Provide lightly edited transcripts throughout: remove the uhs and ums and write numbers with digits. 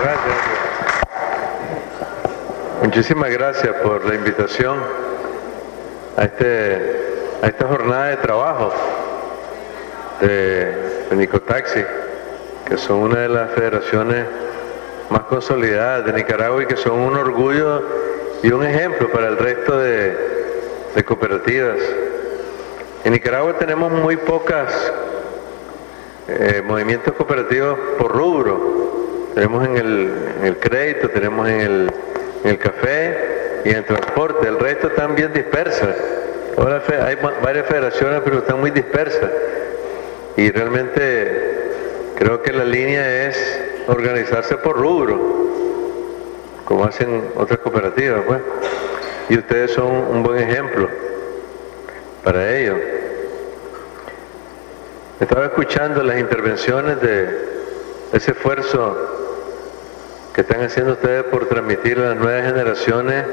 Gracias. Muchísimas gracias por la invitación a esta jornada de trabajo de Nicotaxi, que son una de las federaciones más consolidadas de Nicaragua y que son un orgullo y un ejemplo para el resto de cooperativas. En Nicaragua tenemos muy pocas movimientos cooperativos por rubro. Tenemos en el crédito, tenemos en el café y en el transporte. El resto están bien dispersas. Ahora hay varias federaciones, pero están muy dispersas. Y realmente creo que la línea es organizarse por rubro, como hacen otras cooperativas, pues. Y ustedes son un buen ejemplo para ello. Estaba escuchando las intervenciones de ese esfuerzo que están haciendo ustedes por transmitir a las nuevas generaciones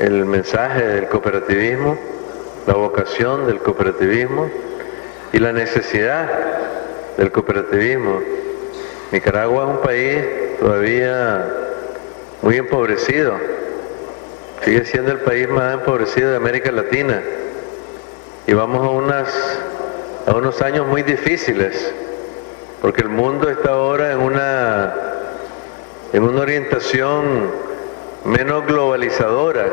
el mensaje del cooperativismo, la vocación del cooperativismo y la necesidad del cooperativismo. Nicaragua es un país todavía muy empobrecido, sigue siendo el país más empobrecido de América Latina y vamos a unos años muy difíciles, porque el mundo está ahora en una orientación menos globalizadora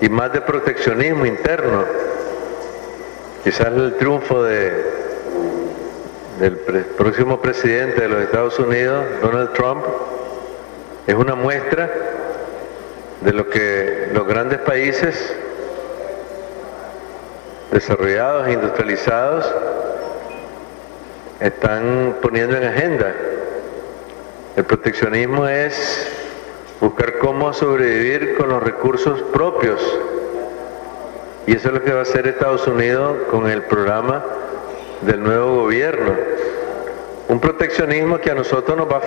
y más de proteccionismo interno. Quizás el triunfo del próximo presidente de los Estados Unidos, Donald Trump, es una muestra de lo que los grandes países desarrollados e industrializados están poniendo en agenda. El proteccionismo es buscar cómo sobrevivir con los recursos propios, y eso es lo que va a hacer Estados Unidos con el programa del nuevo gobierno. Un proteccionismo que a nosotros nos va a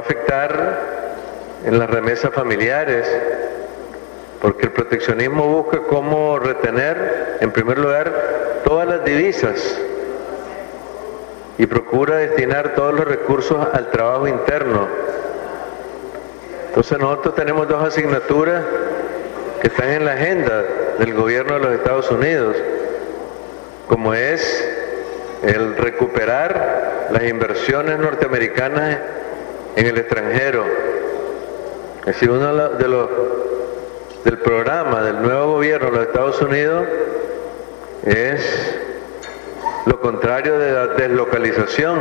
afectar en las remesas familiares, porque el proteccionismo busca cómo retener, en primer lugar, todas las divisas y procura destinar todos los recursos al trabajo interno. Entonces nosotros tenemos dos asignaturas que están en la agenda del gobierno de los Estados Unidos, como es el recuperar las inversiones norteamericanas en el extranjero. Es decir, uno del programa del nuevo gobierno de los Estados Unidos es lo contrario de la deslocalización.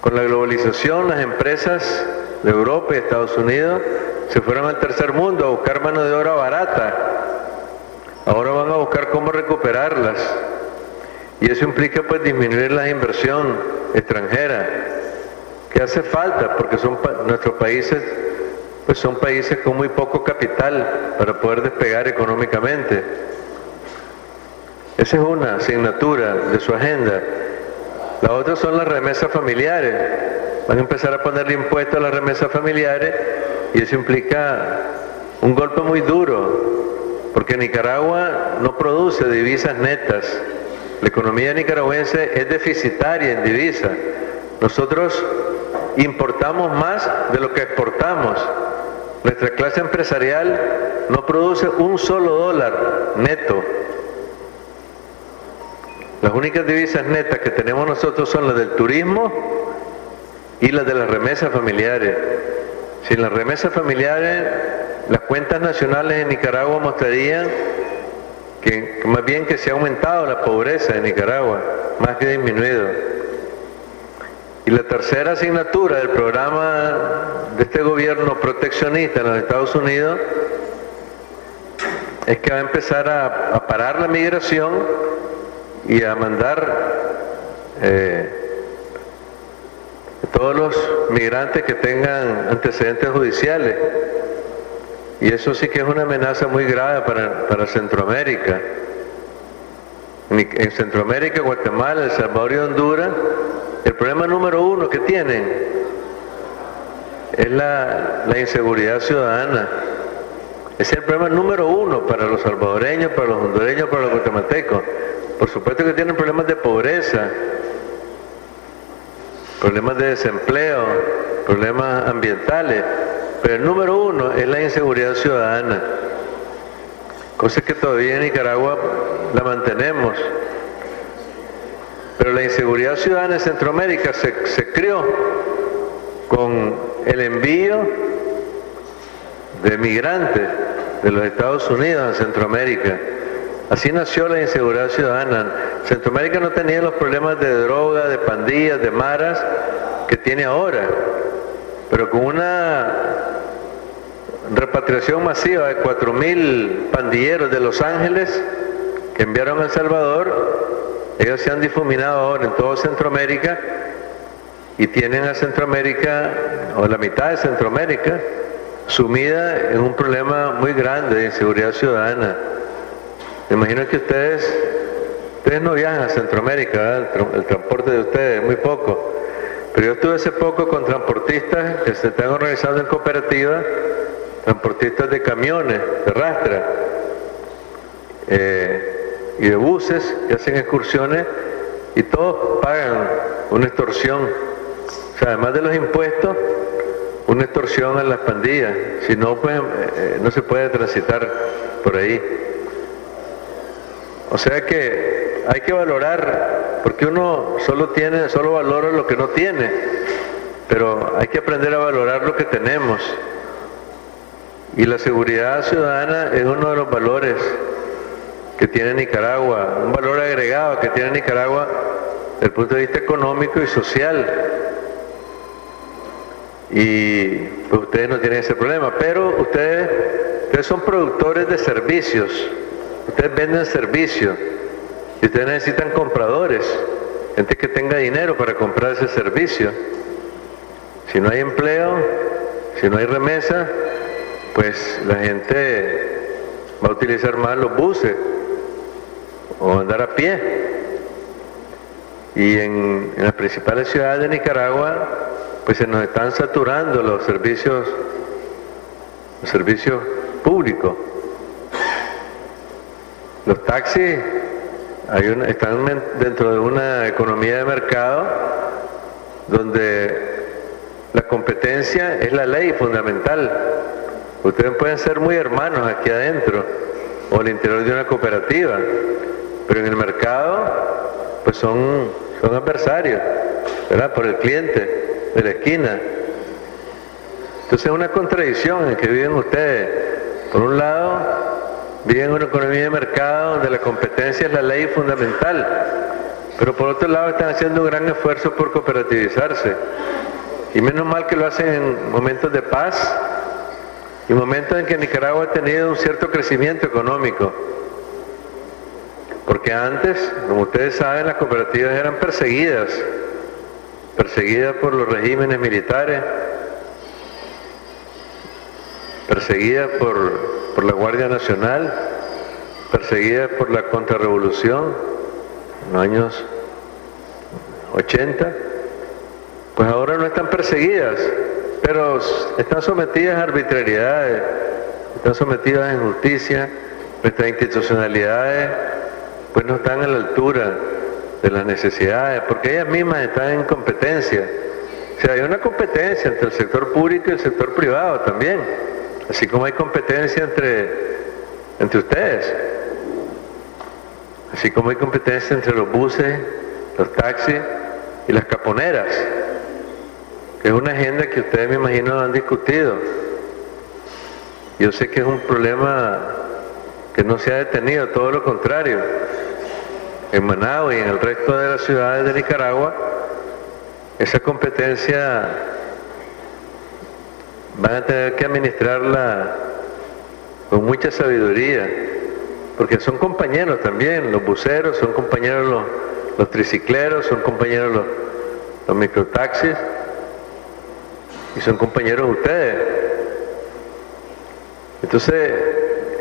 Con la globalización, las empresas de Europa y Estados Unidos se fueron al tercer mundo a buscar mano de obra barata. Ahora van a buscar cómo recuperarlas. Y eso implica pues disminuir la inversión extranjera, que hace falta, porque nuestros países pues son países con muy poco capital para poder despegar económicamente. Esa es una asignatura de su agenda. La otra son las remesas familiares. Van a empezar a ponerle impuestos a las remesas familiares y eso implica un golpe muy duro, porque Nicaragua no produce divisas netas. La economía nicaragüense es deficitaria en divisas. Nosotros importamos más de lo que exportamos. Nuestra clase empresarial no produce un solo dólar neto. Las únicas divisas netas que tenemos nosotros son las del turismo y las de las remesas familiares. Sin las remesas familiares, las cuentas nacionales en Nicaragua mostrarían que más bien que se ha aumentado la pobreza en Nicaragua, más que disminuido. Y la tercera asignatura del programa de este gobierno proteccionista en los Estados Unidos es que va a empezar a parar la migración y a mandar todos los migrantes que tengan antecedentes judiciales. Y eso sí que es una amenaza muy grave para Centroamérica. En Centroamérica, Guatemala, El Salvador y Honduras, el problema número uno que tienen es la inseguridad ciudadana. Ese es el problema número uno para los salvadoreños, para los hondureños, para los guatemaltecos. Por supuesto que tienen problemas de pobreza, problemas de desempleo, problemas ambientales, pero el número uno es la inseguridad ciudadana, cosa que todavía en Nicaragua la mantenemos. Pero la inseguridad ciudadana en Centroamérica se creó con el envío de migrantes de los Estados Unidos a Centroamérica. Así nació la inseguridad ciudadana. Centroamérica no tenía los problemas de droga, de pandillas, de maras que tiene ahora, pero con una repatriación masiva de 4.000 pandilleros de Los Ángeles que enviaron a El Salvador, ellos se han difuminado ahora en toda Centroamérica y tienen a Centroamérica, o la mitad de Centroamérica, sumida en un problema muy grande de inseguridad ciudadana. Me imagino que ustedes no viajan a Centroamérica, ¿verdad? El transporte de ustedes es muy poco. Pero yo estuve hace poco con transportistas que se están organizando en cooperativas, transportistas de camiones, de rastra, y de buses que hacen excursiones, y todos pagan una extorsión. O sea, además de los impuestos, una extorsión a las pandillas. Si no, pues no se puede transitar por ahí. O sea que hay que valorar, porque uno solo valora lo que no tiene, pero hay que aprender a valorar lo que tenemos. Y la seguridad ciudadana es uno de los valores que tiene Nicaragua, un valor agregado que tiene Nicaragua desde el punto de vista económico y social. Y pues ustedes no tienen ese problema, pero ustedes son productores de servicios. Ustedes venden servicios y ustedes necesitan compradores, gente que tenga dinero para comprar ese servicio. Si no hay empleo, si no hay remesa, pues la gente va a utilizar más los buses o andar a pie. Y en las principales ciudades de Nicaragua, pues se nos están saturando los servicios públicos. Los taxis están dentro de una economía de mercado donde la competencia es la ley fundamental. Ustedes pueden ser muy hermanos aquí adentro o al interior de una cooperativa, pero en el mercado pues son adversarios, ¿verdad? Por el cliente de la esquina. Entonces es una contradicción en que viven ustedes. Por un lado, viven en una economía de mercado donde la competencia es la ley fundamental, pero por otro lado están haciendo un gran esfuerzo por cooperativizarse. Y menos mal que lo hacen en momentos de paz y momentos en que Nicaragua ha tenido un cierto crecimiento económico. Porque antes, como ustedes saben, las cooperativas eran perseguidas por los regímenes militares, perseguidas por la Guardia Nacional, perseguidas por la contrarrevolución en los años 80, pues ahora no están perseguidas, pero están sometidas a arbitrariedades, están sometidas a injusticia. Nuestras institucionalidades pues no están a la altura de las necesidades, porque ellas mismas están en competencia. O sea, hay una competencia entre el sector público y el sector privado también, así como hay competencia entre ustedes, así como hay competencia entre los buses, los taxis y las caponeras, que es una agenda que ustedes, me imagino, han discutido. Yo sé que es un problema que no se ha detenido, todo lo contrario. En Managua y en el resto de las ciudades de Nicaragua, esa competencia van a tener que administrarla con mucha sabiduría, porque son compañeros también, los buceros, son compañeros los tricicleros, son compañeros los microtaxis, y son compañeros ustedes. Entonces,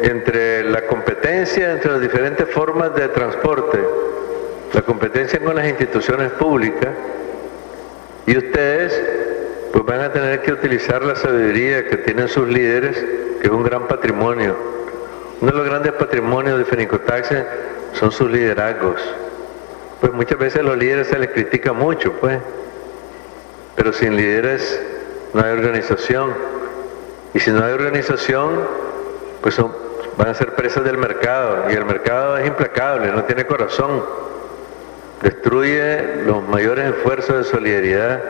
entre la competencia entre las diferentes formas de transporte, la competencia con las instituciones públicas y ustedes, pues van a tener que utilizar la sabiduría que tienen sus líderes, que es un gran patrimonio. Uno de los grandes patrimonios de Fenicotaxi son sus liderazgos. Pues muchas veces a los líderes se les critica mucho, pues, pero sin líderes no hay organización, y si no hay organización, pues van a ser presas del mercado, y el mercado es implacable, no tiene corazón, destruye los mayores esfuerzos de solidaridad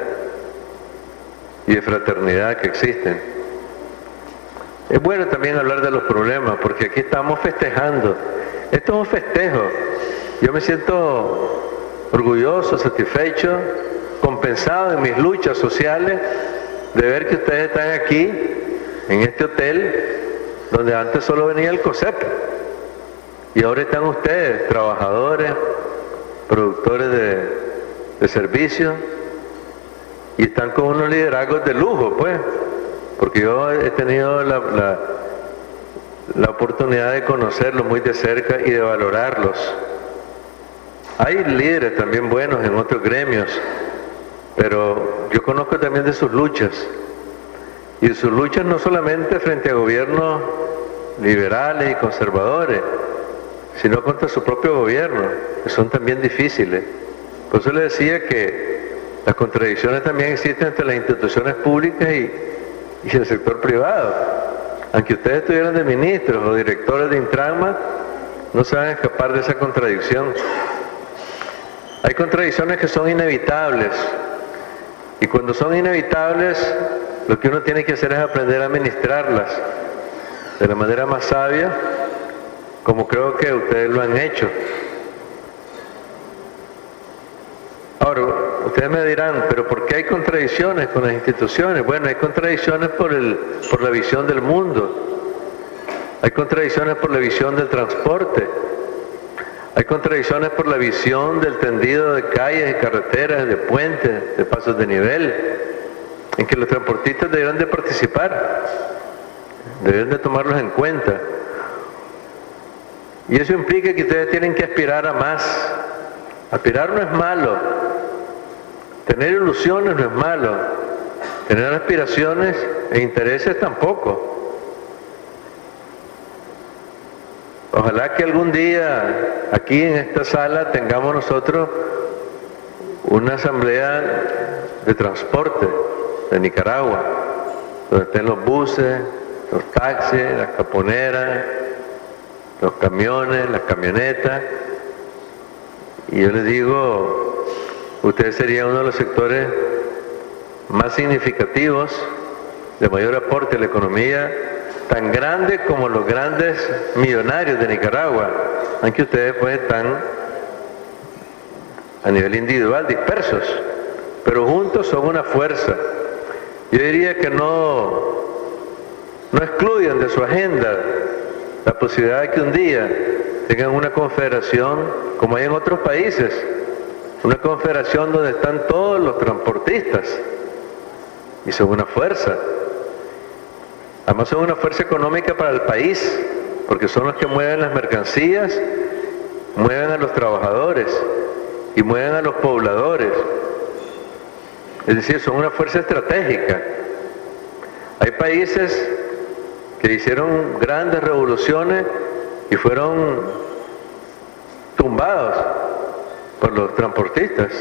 y de fraternidad que existen. Es bueno también hablar de los problemas, porque aquí estamos festejando. Esto es un festejo. Yo me siento orgulloso, satisfecho, compensado en mis luchas sociales de ver que ustedes están aquí, en este hotel, donde antes solo venía el COSEP. Y ahora están ustedes, trabajadores, productores de servicios, y están con unos liderazgos de lujo, pues, porque yo he tenido la oportunidad de conocerlos muy de cerca y de valorarlos. Hay líderes también buenos en otros gremios, pero yo conozco también de sus luchas, y de sus luchas no solamente frente a gobiernos liberales y conservadores, sino contra su propio gobierno, que son también difíciles. Por eso le decía que las contradicciones también existen entre las instituciones públicas y el sector privado. Aunque ustedes estuvieran de ministros o directores de Intranma, no se van a escapar de esa contradicción. Hay contradicciones que son inevitables, y cuando son inevitables, lo que uno tiene que hacer es aprender a administrarlas de la manera más sabia, como creo que ustedes lo han hecho. Ahora, ustedes me dirán, ¿pero por qué hay contradicciones con las instituciones? Bueno, hay contradicciones por la visión del mundo, hay contradicciones por la visión del transporte, hay contradicciones por la visión del tendido de calles y carreteras, de puentes, de pasos de nivel, en que los transportistas deben de participar, deben de tomarlos en cuenta. Y eso implica que ustedes tienen que aspirar a más. Aspirar no es malo, tener ilusiones no es malo, tener aspiraciones e intereses tampoco. Ojalá que algún día aquí en esta sala tengamos nosotros una asamblea de transporte de Nicaragua, donde estén los buses, los taxis, las caponeras, los camiones, las camionetas. Y yo les digo, ustedes serían uno de los sectores más significativos, de mayor aporte a la economía, tan grande como los grandes millonarios de Nicaragua, aunque ustedes pues están a nivel individual dispersos, pero juntos son una fuerza. Yo diría que no excluyan de su agenda la posibilidad de que un día tengan una confederación como hay en otros países, una confederación donde están todos los transportistas y son una fuerza. Además son una fuerza económica para el país, porque son los que mueven las mercancías, mueven a los trabajadores y mueven a los pobladores. Es decir, son una fuerza estratégica. Hay países que hicieron grandes revoluciones y fueron tumbados por los transportistas,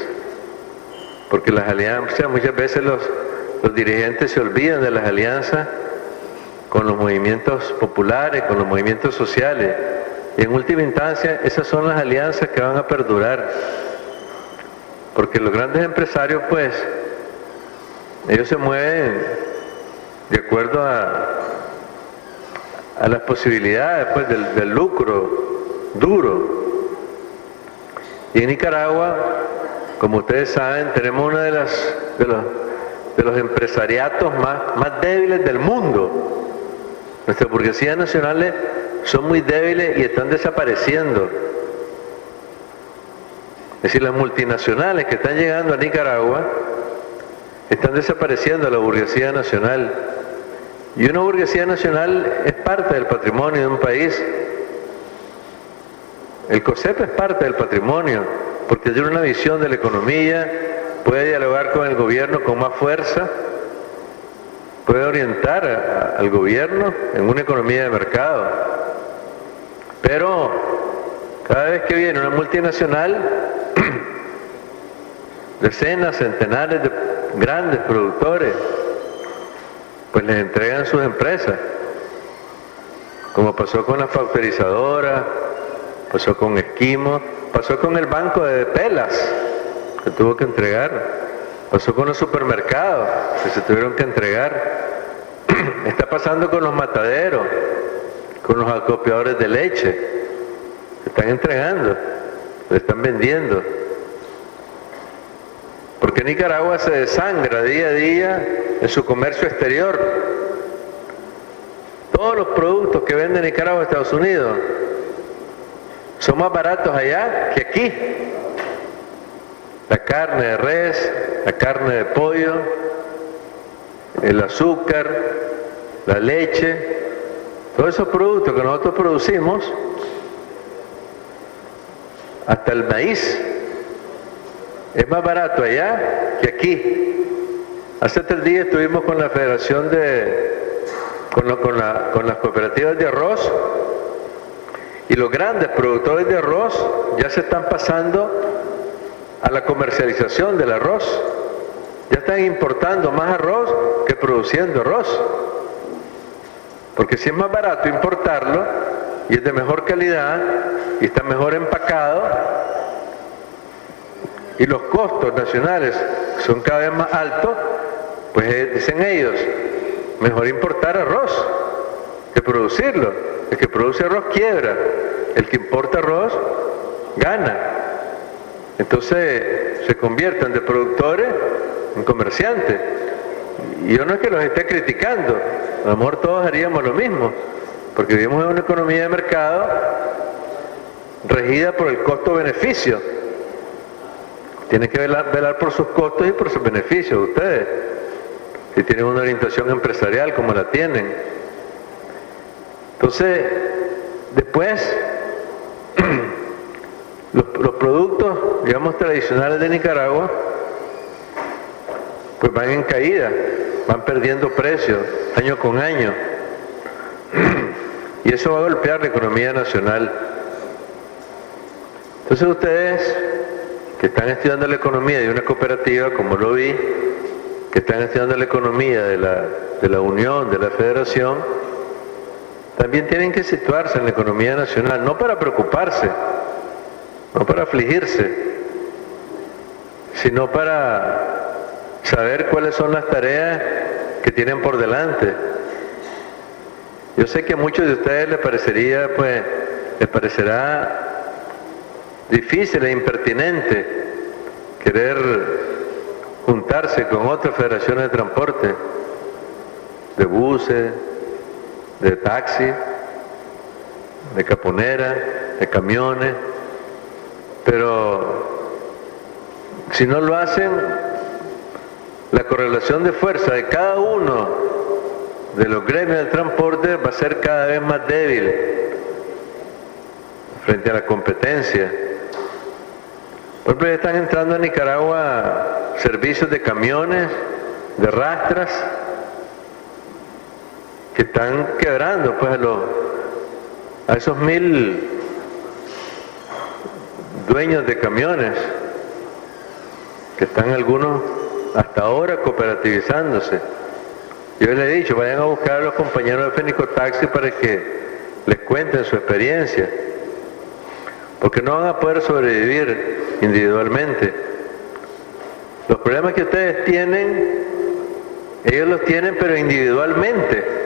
porque las alianzas, muchas veces los dirigentes se olvidan de las alianzas con los movimientos populares, con los movimientos sociales, y en última instancia esas son las alianzas que van a perdurar, porque los grandes empresarios pues ellos se mueven de acuerdo a las posibilidades pues del lucro duro. Y en Nicaragua, como ustedes saben, tenemos uno de los empresariatos más débiles del mundo. Nuestras burguesías nacionales son muy débiles y están desapareciendo. Es decir, las multinacionales que están llegando a Nicaragua están desapareciendo a la burguesía nacional. Y una burguesía nacional es parte del patrimonio de un país. El COSEP es parte del patrimonio, porque tiene una visión de la economía, puede dialogar con el gobierno con más fuerza puede orientar al gobierno en una economía de mercado. Pero cada vez que viene una multinacional, decenas, centenares de grandes productores, pues les entregan sus empresas, como pasó con la factorizadora, pasó con Esquimo, pasó con el banco de Pelas, que tuvo que entregar, pasó con los supermercados, que se tuvieron que entregar, está pasando con los mataderos, con los acopiadores de leche, se están entregando, se están vendiendo. Porque Nicaragua se desangra día a día en su comercio exterior. Todos los productos que vende Nicaragua a Estados Unidos son más baratos allá que aquí. La carne de res, la carne de pollo, el azúcar, la leche, todos esos productos que nosotros producimos, hasta el maíz, es más barato allá que aquí. Hace 3 días estuvimos con la Federación con las cooperativas de arroz, y los grandes productores de arroz ya se están pasando a la comercialización del arroz. Ya están importando más arroz que produciendo arroz. Porque si es más barato importarlo y es de mejor calidad y está mejor empacado, y los costos nacionales son cada vez más altos, pues dicen ellos, mejor importar arroz que producirlo. El que produce arroz quiebra, el que importa arroz gana. Entonces se convierten de productores en comerciantes. Y yo no es que los esté criticando, a lo mejor todos haríamos lo mismo, porque vivimos en una economía de mercado regida por el costo-beneficio. Tienen que velar por sus costos y por sus beneficios ustedes, si tienen una orientación empresarial como la tienen. Entonces, después, los productos, digamos, tradicionales de Nicaragua, pues van en caída, van perdiendo precio año con año. Y eso va a golpear la economía nacional. Entonces ustedes, que están estudiando la economía de una cooperativa, como lo vi, que están estudiando la economía de la Unión, de la Federación, también tienen que situarse en la economía nacional, no para preocuparse, no para afligirse, sino para saber cuáles son las tareas que tienen por delante. Yo sé que a muchos de ustedes les parecerá difícil e impertinente querer juntarse con otras federaciones de transporte, de buses, de taxi, de caponera, de camiones, pero si no lo hacen, la correlación de fuerza de cada uno de los gremios del transporte va a ser cada vez más débil frente a la competencia. Por ejemplo, ya están entrando a Nicaragua servicios de camiones, de rastras, que están quebrando pues a esos 1000 dueños de camiones, que están algunos hasta ahora cooperativizándose. Yo les he dicho, vayan a buscar a los compañeros de Fenicotaxi para que les cuenten su experiencia, porque no van a poder sobrevivir individualmente. Los problemas que ustedes tienen, ellos los tienen pero individualmente.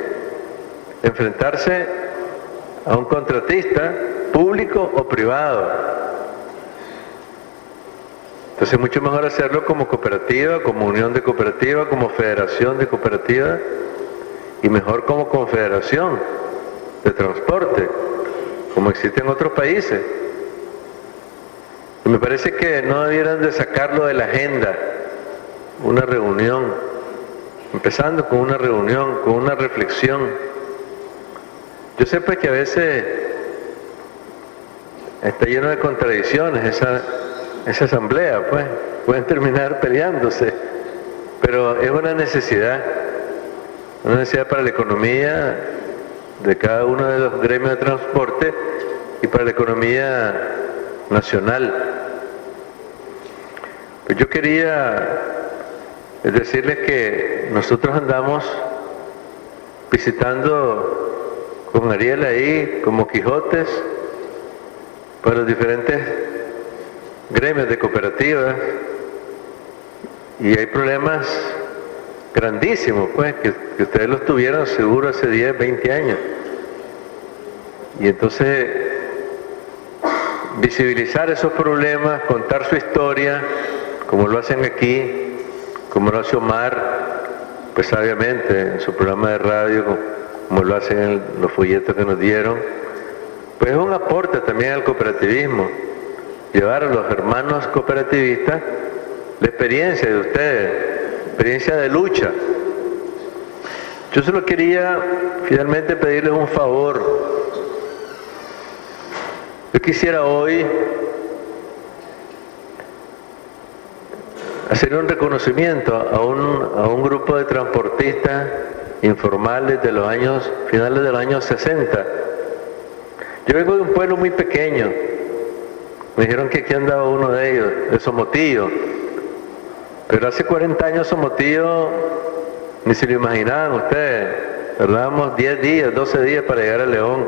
Enfrentarse a un contratista público o privado. Entonces es mucho mejor hacerlo como cooperativa, como unión de cooperativas, como federación de cooperativas, y mejor como confederación de transporte, como existe en otros países. Y me parece que no debieran de sacarlo de la agenda, una reunión, empezando con una reunión, con una reflexión. Yo sé pues que a veces está lleno de contradicciones esa asamblea, pues, pueden terminar peleándose, pero es una necesidad. una necesidad para la economía de cada uno de los gremios de transporte y para la economía nacional. Pues yo quería decirles que nosotros andamos visitando con Ariel ahí como Quijotes para los diferentes gremios de cooperativas y hay problemas grandísimos, pues, que ustedes los tuvieron seguro hace 10, 20 años. Y entonces, visibilizar esos problemas, contar su historia, como lo hacen aquí, como lo hace Omar, pues sabiamente en su programa de radio, como lo hacen en los folletos que nos dieron, pues es un aporte también al cooperativismo, llevar a los hermanos cooperativistas la experiencia de ustedes, experiencia de lucha. Yo solo quería finalmente pedirles un favor. Yo quisiera hoy hacer un reconocimiento a un grupo de transportistas informales de los años, finales de los años 60. Yo vengo de un pueblo muy pequeño. Me dijeron que aquí andaba uno de ellos, de Somotillo. Pero hace 40 años Somotillo ni se lo imaginaban ustedes. Tardábamos 10 días, 12 días para llegar a León.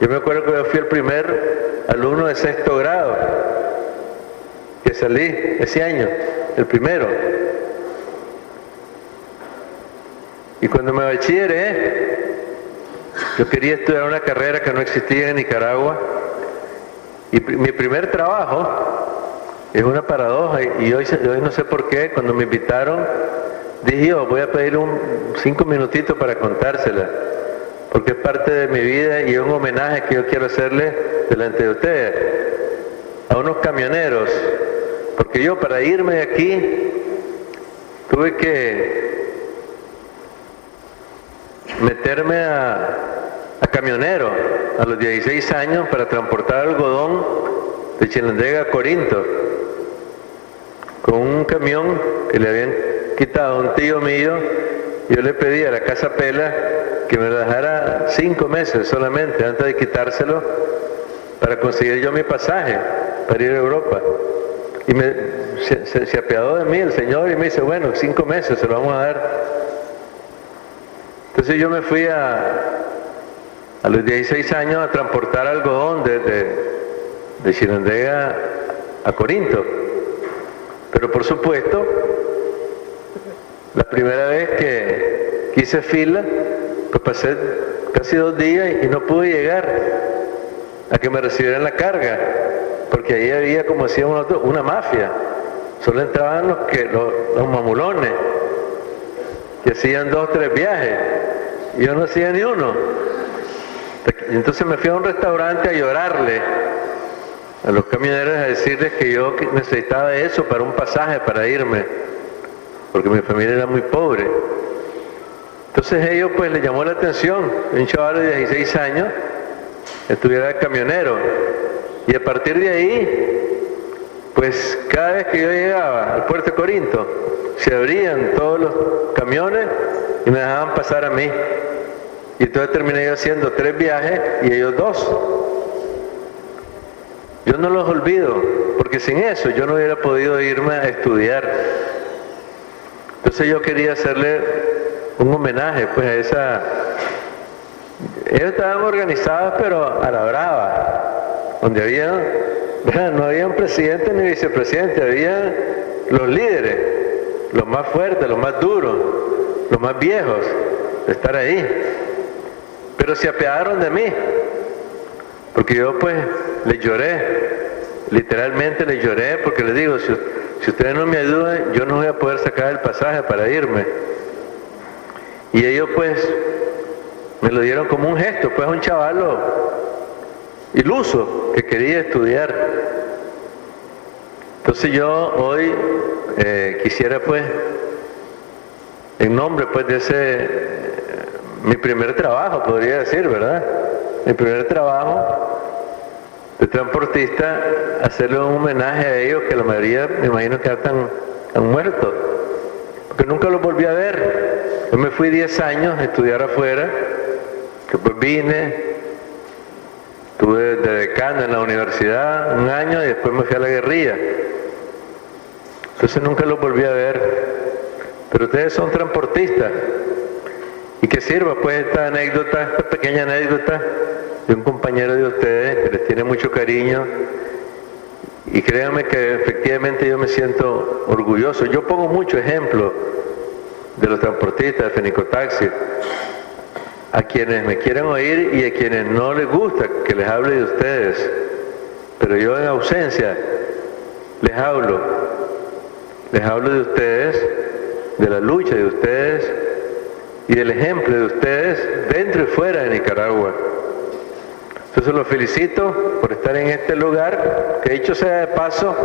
Yo me acuerdo que yo fui el primer alumno de 6º grado que salí ese año, el primero. Y cuando me bachilleré, yo quería estudiar una carrera que no existía en Nicaragua. Y mi primer trabajo es una paradoja, y hoy no sé por qué, cuando me invitaron, dije yo, voy a pedir 5 minutitos para contársela, porque es parte de mi vida y es un homenaje que yo quiero hacerle delante de ustedes, a unos camioneros, porque yo para irme de aquí tuve que meterme a camionero a los 16 años para transportar algodón de Chinandega a Corinto, con un camión que le habían quitado a un tío mío. Yo le pedí a la Casa Pela que me lo dejara 5 meses solamente antes de quitárselo para conseguir yo mi pasaje para ir a Europa. Y se apiadó de mí el señor y me dice, bueno, 5 meses se lo vamos a dar. Entonces yo me fui a los 16 años a transportar algodón de Chinandega a Corinto. Pero por supuesto, la primera vez que hice fila, pues pasé casi 2 días y no pude llegar a que me recibieran la carga, porque ahí había, como decíamos nosotros, una mafia. Solo entraban los mamulones, que hacían 2 o 3 viajes, y yo no hacía ni uno. Entonces me fui a un restaurante a llorarle a los camioneros, a decirles que yo necesitaba eso para un pasaje, para irme, porque mi familia era muy pobre. Entonces ellos pues les llamó la atención, un chaval de 16 años estuviera de camionero, y a partir de ahí, pues cada vez que yo llegaba al puerto de Corinto, se abrían todos los camiones y me dejaban pasar a mí. Y entonces terminé yo haciendo 3 viajes y ellos 2. Yo no los olvido, porque sin eso yo no hubiera podido irme a estudiar. Entonces yo quería hacerle un homenaje pues a esa... Ellos estaban organizados pero a la brava, donde había, no había un presidente ni vicepresidente, había los líderes, los más fuertes, los más duros, los más viejos, de estar ahí. Pero se apiadaron de mí, porque yo pues les lloré, literalmente les lloré, porque les digo, si ustedes no me ayudan, yo no voy a poder sacar el pasaje para irme. Y ellos pues me lo dieron como un gesto, pues un chavalo iluso que quería estudiar. Entonces yo hoy quisiera pues, en nombre pues de ese, mi primer trabajo podría decir, ¿verdad? Mi primer trabajo de transportista, hacerle un homenaje a ellos, que la mayoría me imagino que ya han muerto, porque nunca los volví a ver. Yo me fui 10 años a estudiar afuera, después vine, estuve de decano en la universidad 1 año y después me fui a la guerrilla. Entonces nunca los volví a ver. Pero ustedes son transportistas. Y que sirva pues esta anécdota, esta pequeña anécdota de un compañero de ustedes que les tiene mucho cariño. Y créanme que efectivamente yo me siento orgulloso. Yo pongo mucho ejemplo de los transportistas, de Fenicotaxi, a quienes me quieren oír y a quienes no les gusta que les hable de ustedes. Pero yo en ausencia les hablo de ustedes, de la lucha de ustedes y del ejemplo de ustedes dentro y fuera de Nicaragua. Entonces los felicito por estar en este lugar, que dicho sea de paso,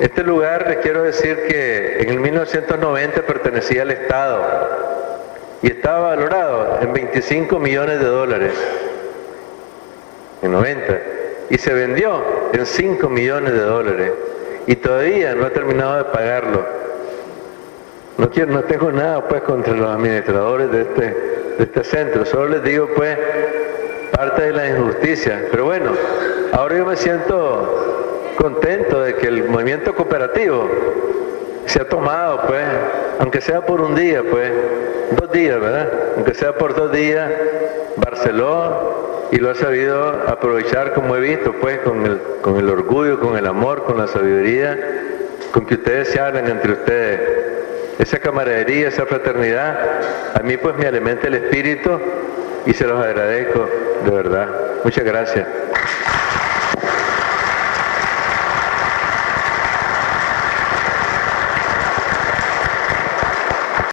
este lugar les quiero decir que en el 1990 pertenecía al Estado y estaba valorado en $25 millones en 90 y se vendió en $5 millones y todavía no ha terminado de pagarlo. No tengo nada pues contra los administradores de este centro, solo les digo pues parte de la injusticia. Pero bueno, ahora yo me siento contento de que el movimiento cooperativo se ha tomado pues, aunque sea por un día pues, 2 días, ¿verdad? Aunque sea por 2 días, Barceló y lo ha sabido aprovechar como he visto pues con el orgullo, con el amor, con la sabiduría, con que ustedes se hablan entre ustedes. Esa camaradería, esa fraternidad, a mí pues me alimenta el espíritu y se los agradezco de verdad. Muchas gracias.